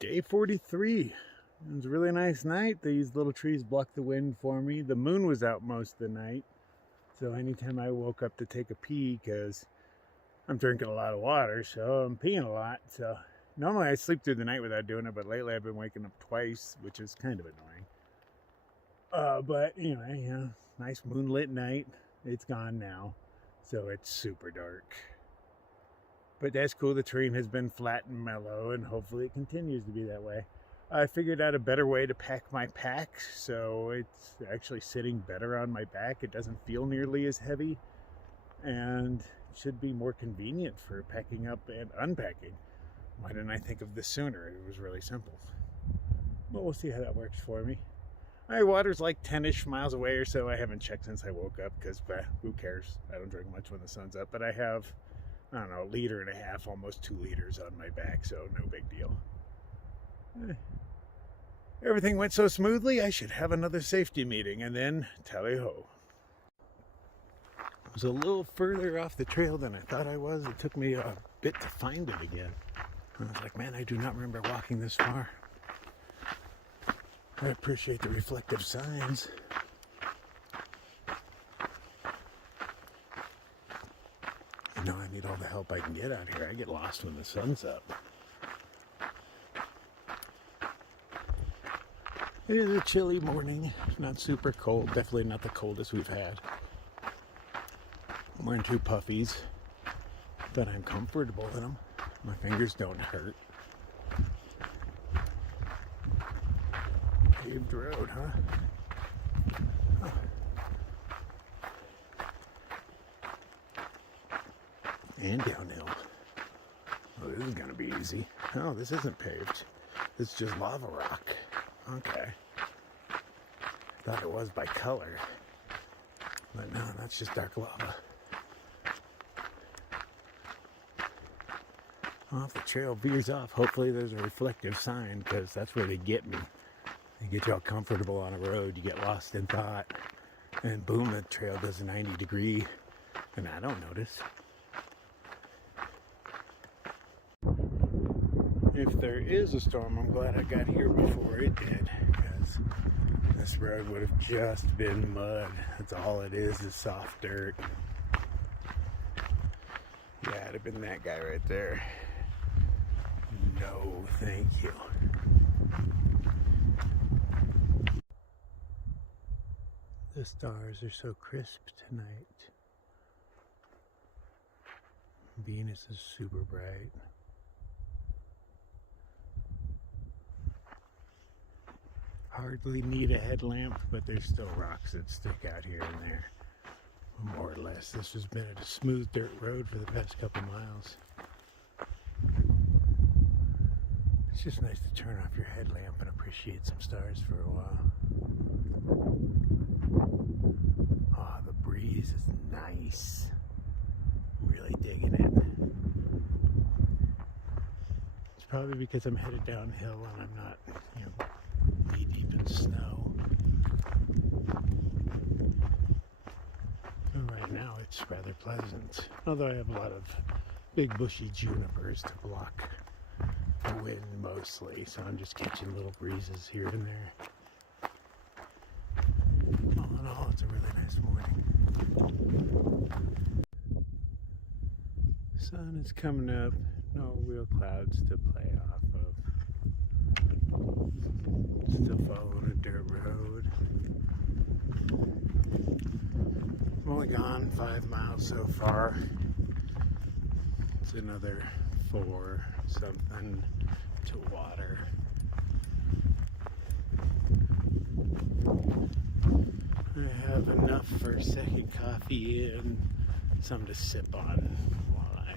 Day 43. It was a really nice night. These little trees blocked the wind for me. The moon was out most of the night. So anytime I woke up to take a pee, because I'm drinking a lot of water, so I'm peeing a lot. So normally I sleep through the night without doing it, but lately I've been waking up twice, which is kind of annoying. But anyway, nice moonlit night. It's gone now, so it's super dark. But that's cool. The terrain has been flat and mellow, and hopefully it continues to be that way. I figured out a better way to pack my pack, so it's actually sitting better on my back. It doesn't feel nearly as heavy, and should be more convenient for packing up and unpacking. Why didn't I think of this sooner? It was really simple. But we'll see how that works for me. My water's like 10-ish miles away or so. I haven't checked since I woke up because who cares? I don't drink much when the sun's up, but I have, I don't know, 1.5 liters, almost 2 liters on my back, so no big deal. Everything went so smoothly, I should have another safety meeting, and then tally-ho. I was a little further off the trail than I thought I was. It took me a bit to find it again. I was like, man, I do not remember walking this far. I appreciate the reflective signs. You know, I need all the help I can get out here. I get lost when the sun's up. It is a chilly morning, not super cold, definitely not the coldest we've had. I'm wearing 2 puffies, but I'm comfortable in them. My fingers don't hurt. Paved road, huh? And downhill. Oh, this is gonna be easy. Oh, this isn't paved. It's just lava rock. Okay. Thought it was by color. But no, that's just dark lava. Well, if the trail veers off, hopefully there's a reflective sign, because that's where they get me. They get you all comfortable on a road, you get lost in thought, and boom, the trail does a 90-degree, and I don't notice. If there is a storm, I'm glad I got here before it did, because this road would have just been mud. That's all it is soft dirt. Yeah, it'd have been that guy right there. No, thank you. The stars are so crisp tonight. Venus is super bright. Hardly need a headlamp, but there's still rocks that stick out here and there. More or less. This has been a smooth dirt road for the past couple miles. It's just nice to turn off your headlamp and appreciate some stars for a while. Oh, the breeze is nice. Really digging it. It's probably because I'm headed downhill and I'm not, knee deep in snow. But right now it's rather pleasant. Although I have a lot of big bushy junipers to block the wind mostly, so I'm just catching little breezes here and there. All in all, it's a really nice morning. Sun is coming up, no real clouds to play off of. Still following a dirt road. I'm only gone 5 miles so far. It's another 4 something to water. I have enough for a second coffee and some to sip on while I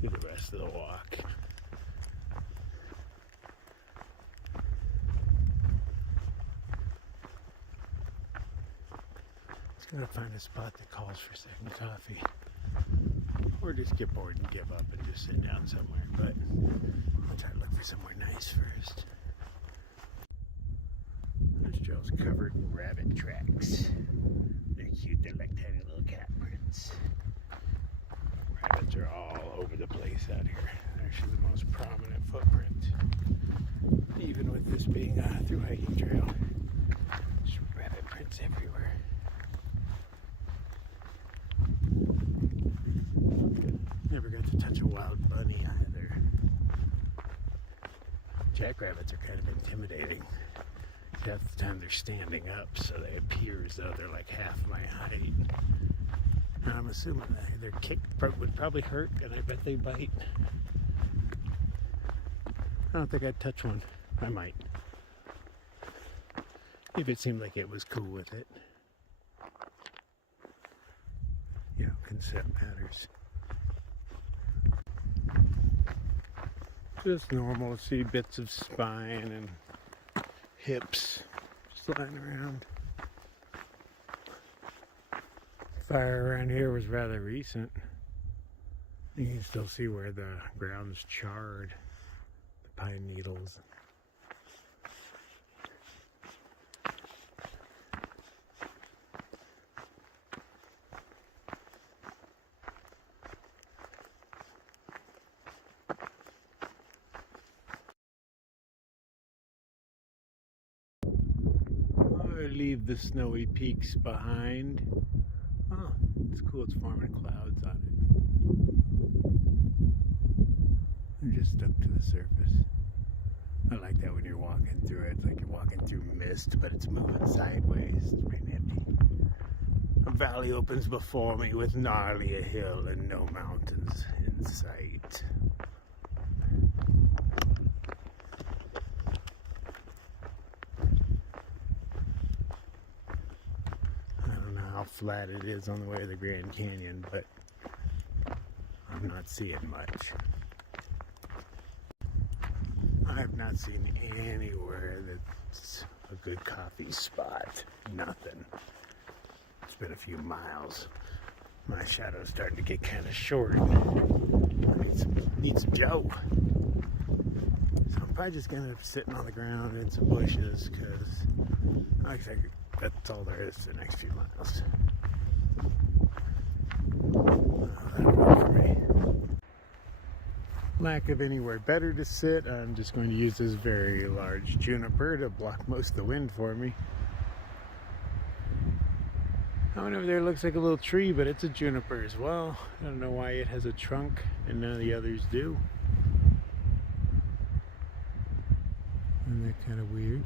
do the rest of the walk. Just gotta find a spot that calls for second coffee. Or just get bored and give up and just sit down somewhere. But I'll try to look for somewhere nice first. This trail's covered in rabbit tracks. They're cute, they're like tiny little cat prints. Rabbits are all over the place out here. They're actually the most prominent footprint. this being a through hiking trail. There's rabbit prints everywhere. Never got to touch a wild bunny either. Jackrabbits are kind of intimidating. Half the time they're standing up, so they appear as though they're like half my height. And I'm assuming that their kick would probably hurt, and I bet they bite. I don't think I'd touch one. I might. If it seemed like it was cool with it. You know, consent matters. Just normal to see bits of spine and hips just lying around. Fire around here was rather recent. You can still see where the ground's charred. The pine needles. Leave the snowy peaks behind. Oh, it's cool, it's forming clouds on it. They're just stuck to the surface. I like that when you're walking through it. It's like you're walking through mist, but it's moving sideways. It's pretty nifty. A valley opens before me with gnarly a hill and no mountains in sight. How flat it is on the way to the Grand Canyon, but I'm not seeing much. I have not seen anywhere that's a good coffee spot. Nothing. It's been a few miles. My shadow's starting to get kind of short. I need some Joe. So I'm probably just gonna end up sitting on the ground in some bushes, because that's all there is for the next few miles. That'll work for me. Lack of anywhere better to sit, I'm just going to use this very large juniper to block most of the wind for me. That one over there looks like a little tree, but it's a juniper as well. I don't know why it has a trunk and none of the others do. Isn't that kind of weird?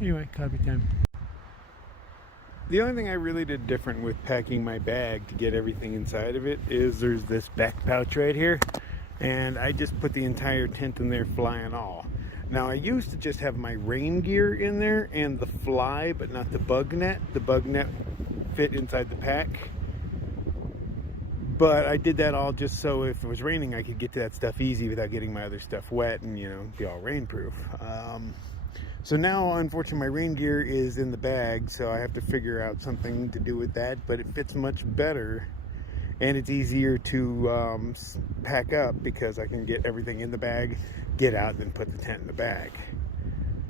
Anyway, coffee time. The only thing I really did different with packing my bag to get everything inside of it is there's this back pouch right here, and I just put the entire tent in there, fly and all. Now I used to just have my rain gear in there and the fly, but not the bug net. The bug net fit inside the pack. But I did that all just so if it was raining I could get to that stuff easy without getting my other stuff wet and, you know, be all rainproof. So now, unfortunately, my rain gear is in the bag, so I have to figure out something to do with that, but it fits much better, and it's easier to pack up because I can get everything in the bag, get out, and then put the tent in the bag.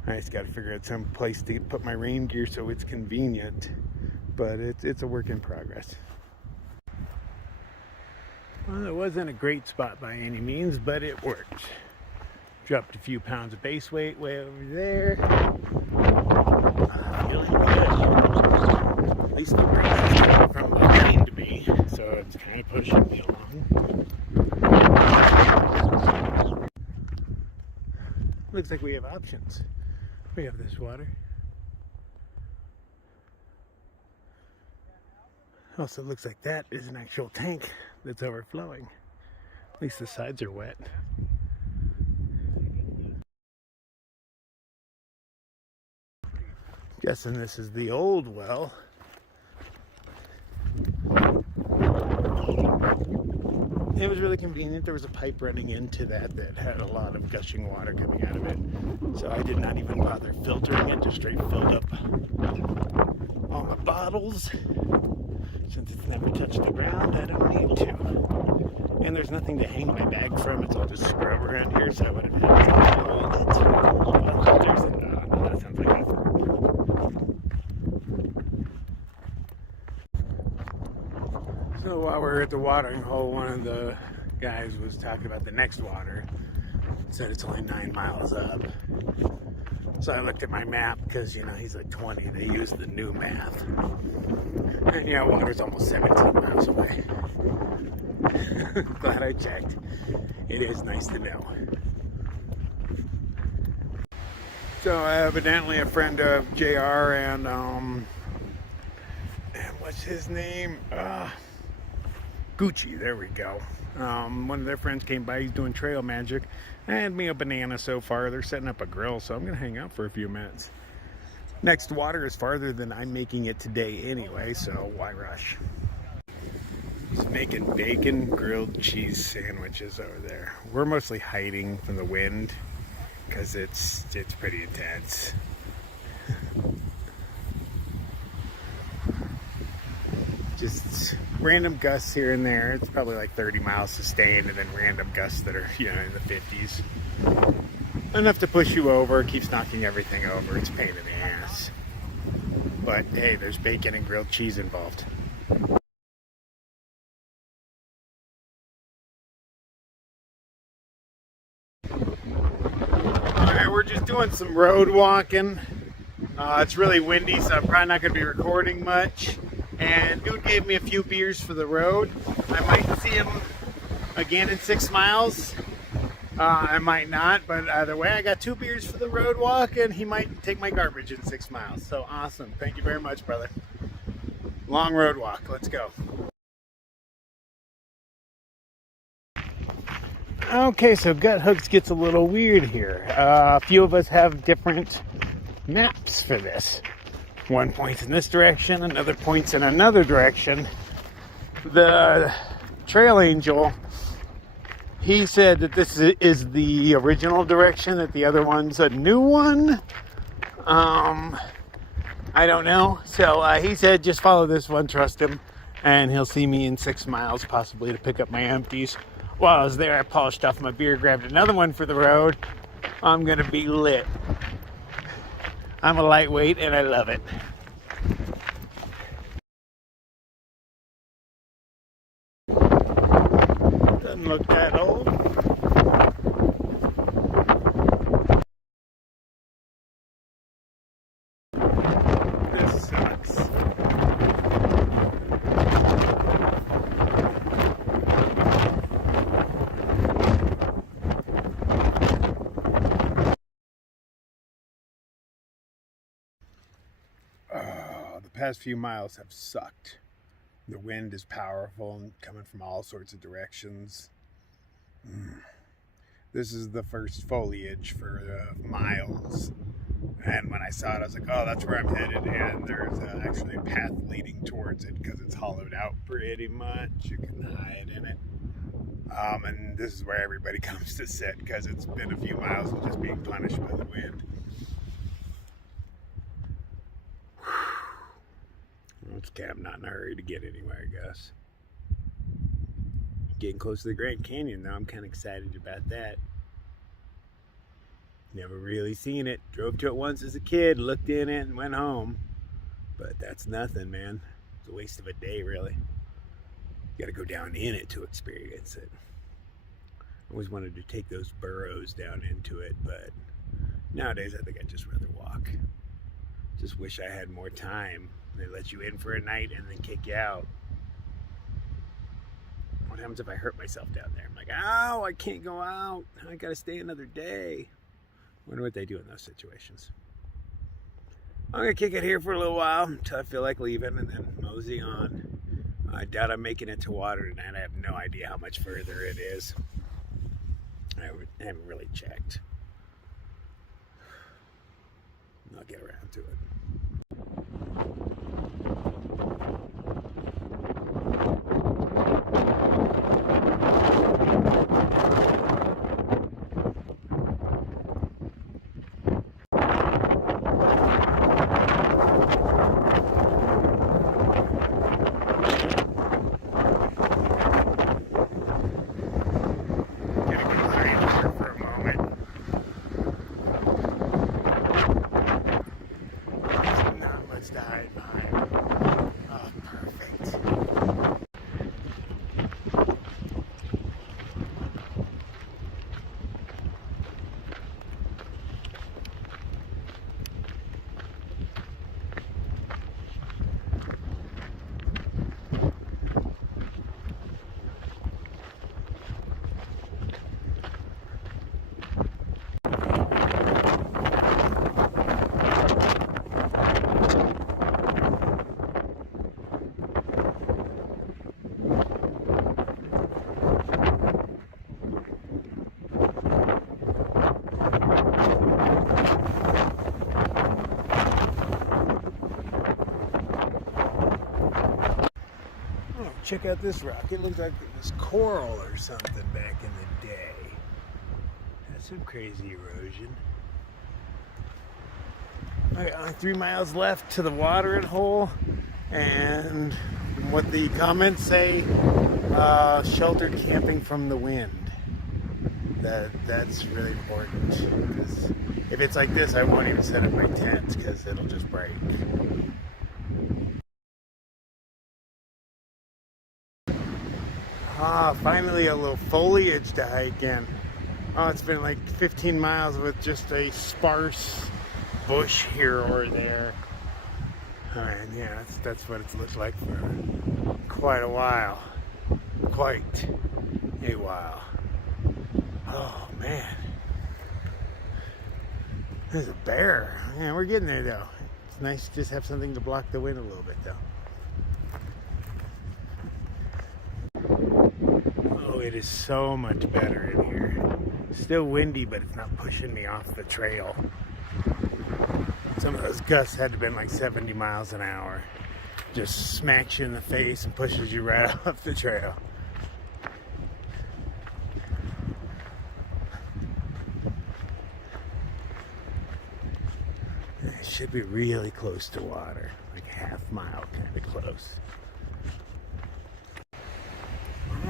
I just got to figure out some place to put my rain gear so it's convenient, but it's a work in progress. Well, it wasn't a great spot by any means, but it worked. Dropped a few pounds of base weight way over there. Feeling good. At least the breeze is coming from behind me, so it's kind of pushing me along. Looks like we have options. We have this water. Also looks like that is an actual tank that's overflowing. At least the sides are wet. Guessing this is the old well. It was really convenient. There was a pipe running into that had a lot of gushing water coming out of it. So I did not even bother filtering it, just straight filled up all my bottles. Since it's never touched the ground, I don't need to. And there's nothing to hang my bag from. It's all just scrub around here, so I would have had to hold it. That sounds like effort. So while we were at the watering hole, one of the guys was talking about the next water. It said it's only 9 miles up. So I looked at my map because, you know, he's like 20. They use the new math. And yeah, water's almost 17 miles away. Glad I checked. It is nice to know. So evidently a friend of JR and what's his name? Gucci, there we go. One of their friends came by, he's doing trail magic. I had me a banana so far. They're setting up a grill, so I'm gonna hang out for a few minutes. Next water is farther than I'm making it today anyway, so why rush? He's making bacon grilled cheese sandwiches over there. We're mostly hiding from the wind because it's pretty intense. Just random gusts here and there. It's probably like 30 miles sustained, and then random gusts that are, you know, in the 50s. Enough to push you over, keeps knocking everything over. It's a pain in the ass. But hey, there's bacon and grilled cheese involved. Alright, we're just doing some road walking. It's really windy, so I'm probably not going to be recording much. And dude gave me a few beers for the road. I might see him again in 6 miles. I might not, but either way, I got 2 beers for the road walk, and he might take my garbage in 6 miles. So awesome. Thank you very much, brother. Long road walk. Let's go. Okay, so Gut Hooks gets a little weird here. A few of us have different maps for this. One points in this direction, another points in another direction. The trail angel, he said that this is the original direction, that the other one's a new one. I don't know. So he said just follow this one, trust him, and he'll see me in 6 miles, possibly to pick up my empties. While I was there, I polished off my beer, grabbed another one for the road. I'm gonna be lit. I'm a lightweight and I love it. Doesn't look that old. This sucks. The past few miles have sucked. The wind is powerful and coming from all sorts of directions. This is the first foliage for miles. And when I saw it, I was like, oh, that's where I'm headed. And there's actually a path leading towards it because it's hollowed out pretty much. You can hide in it. And this is where everybody comes to sit because it's been a few miles of just being punished by the wind. Okay, I'm not in a hurry to get anywhere, I guess. Getting close to the Grand Canyon, though. I'm kind of excited about that. Never really seen it. Drove to it once as a kid, looked in it, and went home. But that's nothing, man. It's a waste of a day, really. You gotta go down in it to experience it. I always wanted to take those burrows down into it, but nowadays I think I'd just rather walk. Just wish I had more time. They let you in for a night and then kick you out. What happens if I hurt myself down there? I'm like, ow, I can't go out. I gotta stay another day. Wonder what they do in those situations. I'm gonna kick it here for a little while until I feel like leaving and then mosey on. I doubt I'm making it to water tonight. I have no idea how much further it is. I haven't really checked. I'll get around to it. To hide behind. check out this rock. It looks like it was coral or something back in the day. That's some crazy erosion. Okay, only 3 miles left to the watering hole, and what the comments say, sheltered camping from the wind. That's really important, because if it's like this, I won't even set up my tent because it'll just break. Finally a little foliage to hike in. Oh, it's been like 15 miles with just a sparse bush here or there. And yeah, that's what it's looked like for quite a while. Quite a while. Oh man. There's a bear. Yeah, we're getting there though. It's nice to just have something to block the wind a little bit though. Oh, it is so much better in here. Still windy, but it's not pushing me off the trail. Some of those gusts had to have been like 70 miles an hour. Just smacks you in the face and pushes you right off the trail. It should be really close to water, like a half mile kind of close.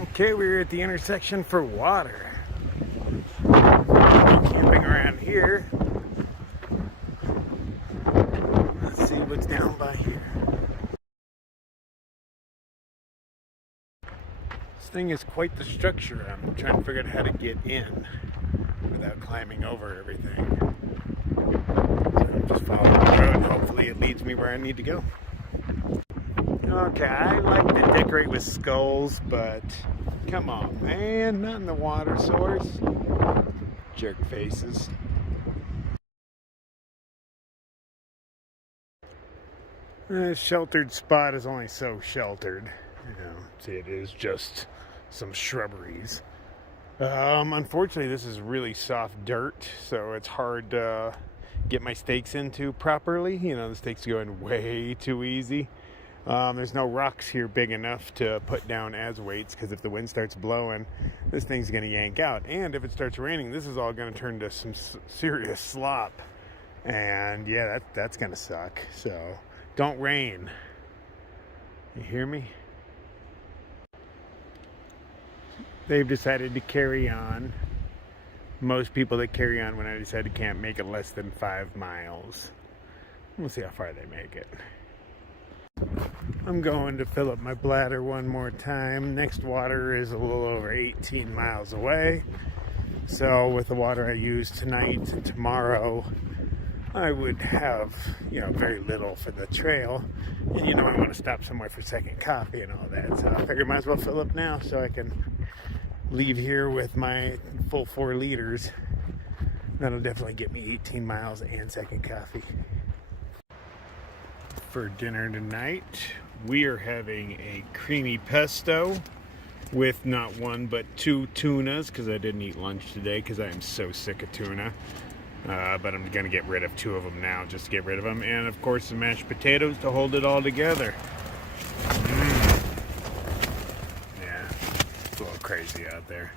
Okay, we're at the intersection for water. Camping around here. Let's see what's down by here. This thing is quite the structure. I'm trying to figure out how to get in without climbing over everything. So I'm just following the road. Hopefully it leads me where I need to go. Okay, I like to decorate with skulls, but come on, man, not in the water source. Jerk faces. The sheltered spot is only so sheltered. You know, see, it is just some shrubberies. Unfortunately, this is really soft dirt, so it's hard to get my stakes into properly. You know, the stakes are going way too easy. There's no rocks here big enough to put down as weights, because if the wind starts blowing, this thing's going to yank out. And if it starts raining, this is all going to turn to some serious slop. And yeah, that's going to suck. So don't rain. You hear me? They've decided to carry on. Most people that carry on when I decide to camp make it less than 5 miles. We'll see how far they make it. I'm going to fill up my bladder one more time. Next water is a little over 18 miles away. So with the water I use tonight and tomorrow, I would have, you know, very little for the trail. And you know, I want to stop somewhere for second coffee and all that. So I figured I might as well fill up now so I can leave here with my full 4 liters. That'll definitely get me 18 miles and second coffee. For dinner tonight, we are having a creamy pesto with not 1 but 2 tunas, because I didn't eat lunch today because I am so sick of tuna. But I'm going to get rid of 2 of them now, just to get rid of them. And of course some mashed potatoes to hold it all together. Yeah, it's a little crazy out there.